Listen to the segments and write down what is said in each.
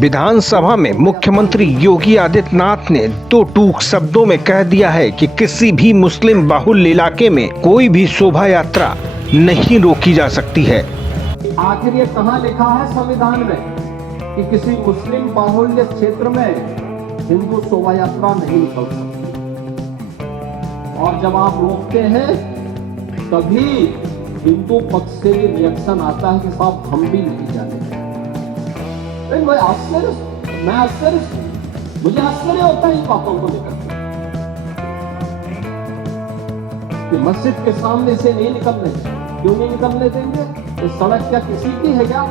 विधानसभा में मुख्यमंत्री योगी आदित्यनाथ ने दो टूक शब्दों में कह दिया है कि किसी भी मुस्लिम बाहुल्य इलाके में कोई भी शोभा यात्रा नहीं रोकी जा सकती है। आखिर ये कहाँ लिखा है संविधान में कि किसी मुस्लिम बाहुल्य क्षेत्र में हिंदू शोभा यात्रा नहीं निकल सकती? और जब आप रोकते हैं तभी हिंदू पक्ष से रिएक्शन आता है कि साहब हम भी नहीं जाने। मुझे आश्चर्य होता है इन बातों को लेकर कि मस्जिद के सामने से नहीं निकलने, क्यों नहीं निकलने देंगे? इस सड़क क्या किसी की है क्या?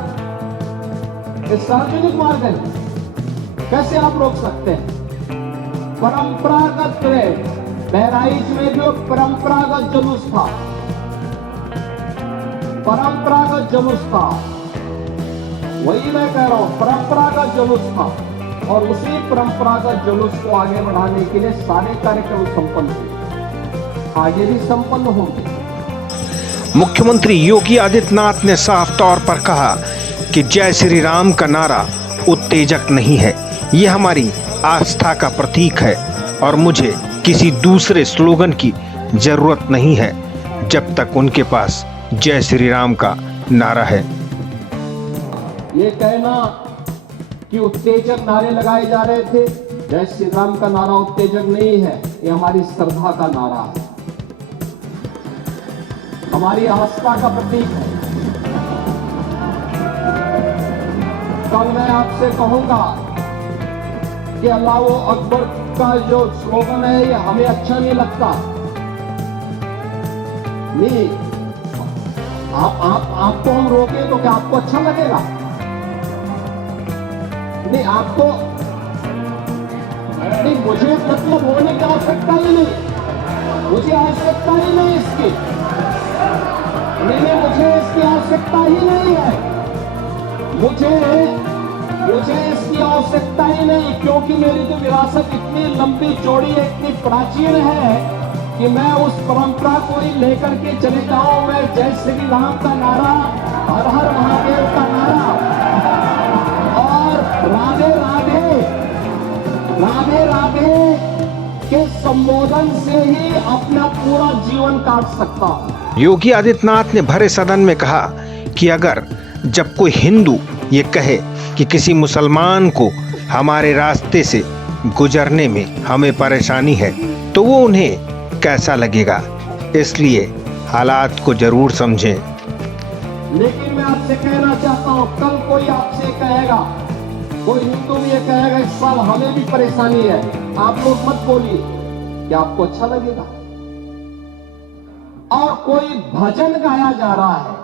इस सार्वजनिक मार्ग है, कैसे आप रोक सकते हैं? परंपरागत बहराइच में जो परंपरागत जुलूस था, परंपरागत जुलूस था, वही मैं कह रहा हूं, परंपरागत जुलूस था और उसी परंपरागत जुलूस को आगे बढ़ाने के लिए सारे कार्यक्रम संपन्न हुए, आगे भी संपन्न होंगे। मुख्यमंत्री योगी आदित्यनाथ ने साफ तौर पर कहा कि जय श्री राम का नारा उत्तेजक नहीं है, ये हमारी आस्था का प्रतीक है और मुझे किसी दूसरे स्लोगन की जरूरत नहीं है जब तक उनके पास जय श्री राम का नारा है। ये कहना कि उत्तेजक नारे लगाए जा रहे थे, जय श्री राम का नारा उत्तेजक नहीं है, ये हमारी श्रद्धा का नारा है, हमारी आस्था का प्रतीक है। कल मैं आपसे कहूंगा कि अल्लाह अकबर का जो स्लोगन है ये हमें अच्छा नहीं लगता, नहीं आपको हम रोके तो क्या आपको अच्छा लगेगा? नहीं आपको नहीं, मुझे मतलब होने की आवश्यकता ही नहीं, मुझे आवश्यकता ही नहीं इसकी, नहीं मुझे इसकी आवश्यकता ही नहीं है, मुझे इसकी आवश्यकता ही नहीं, क्योंकि मेरी तो विरासत इतनी लंबी चौड़ी है, इतनी प्राचीन है कि मैं उस परंपरा को ही लेकर के चले जाऊं। मैं जय श्री राम का नारा, हर हर महादेव का नारा और राधे राधे राधे राधे के संबोधन से ही अपना पूरा जीवन काट सकता हूं। योगी आदित्यनाथ ने भरे सदन में कहा कि अगर जब कोई हिंदू ये कहे कि किसी मुसलमान को हमारे रास्ते से गुजरने में हमें परेशानी है तो वो उन्हें कैसा लगेगा, इसलिए हालात को जरूर समझें। लेकिन मैं आपसे कहना चाहता हूं, कल कोई आपसे कहेगा, कोई हिंदू भी ये कहेगा इस साल हमें भी परेशानी है, आप लोग मत बोलिए, क्या आपको अच्छा लगेगा? और कोई भजन गाया जा रहा है,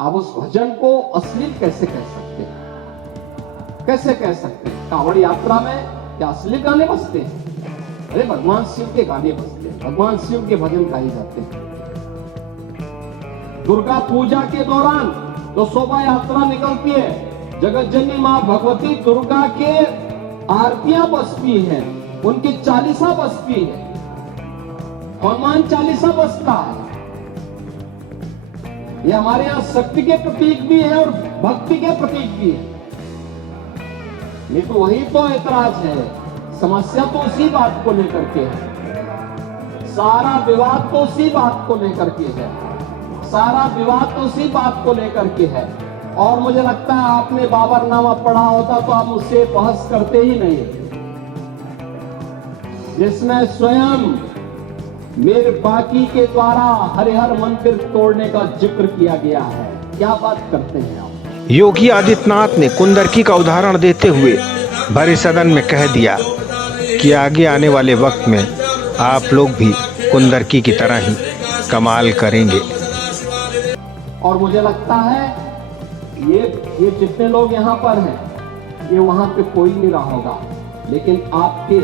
आप उस भजन को अश्लील कैसे कह सकते हैं? कैसे कह सकते हैं? कांवड़ यात्रा में क्या अश्लील गाने बजते हैं? अरे भगवान शिव के गाने बजते हैं, भगवान शिव के भजन गाए जाते हैं। दुर्गा पूजा के दौरान तो शोभा यात्रा निकलती है, जगत जननी मां भगवती दुर्गा के आरतियां बजती हैं, उनकी चालीसा बजती है, हनुमान चालीसा बजता है। ये हमारे यहां शक्ति के प्रतीक भी है और भक्ति के प्रतीक भी है। नहीं तो वही तो ऐतराज है, समस्या तो उसी बात को लेकर के है, सारा विवाद तो उसी बात को लेकर के है, सारा विवाद तो उसी बात को लेकर के है। और मुझे लगता है आपने बाबरनामा पढ़ा होता तो आप मुझसे बहस करते ही नहीं, जिसमें स्वयं मीर बाकी के द्वारा हरिहर मंदिर तोड़ने का जिक्र किया गया है। क्या बात करते हैं आप? योगी आदित्यनाथ ने कुंदरकी का उदाहरण देते हुए भरे सदन में कह दिया कि आगे आने वाले वक्त में आप लोग भी कुंदरकी की तरह ही कमाल करेंगे। और मुझे लगता है ये जितने लोग यहाँ पर हैं, ये वहां पे कोई नहीं रहा होगा, लेकिन आपके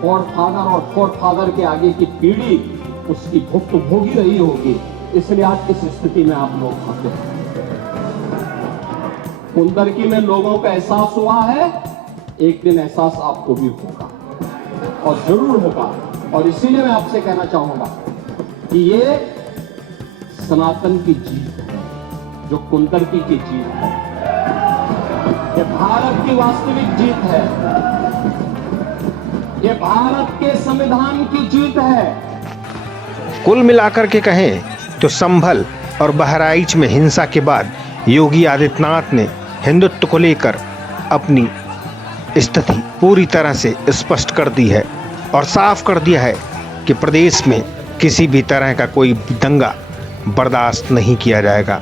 फोर फादर के आगे की पीढ़ी उसकी भुगतान रही होगी, इसलिए आज इस स्थिति में आप लोग आते हैं। कुंदरकी में लोगों का एहसास हुआ है, एक दिन एहसास आपको भी होगा और जरूर होगा। और इसीलिए मैं आपसे कहना चाहूंगा कि ये सनातन की जीत है, जो कुंतर्की की जीत है, ये भारत की वास्तविक जीत है, ये भारत के संविधान की जीत है। कुल मिलाकर के कहें तो संभल और बहराइच में हिंसा के बाद योगी आदित्यनाथ ने हिंदुत्व को लेकर अपनी स्थिति पूरी तरह से स्पष्ट कर दी है और साफ कर दिया है कि प्रदेश में किसी भी तरह का कोई दंगा बर्दाश्त नहीं किया जाएगा।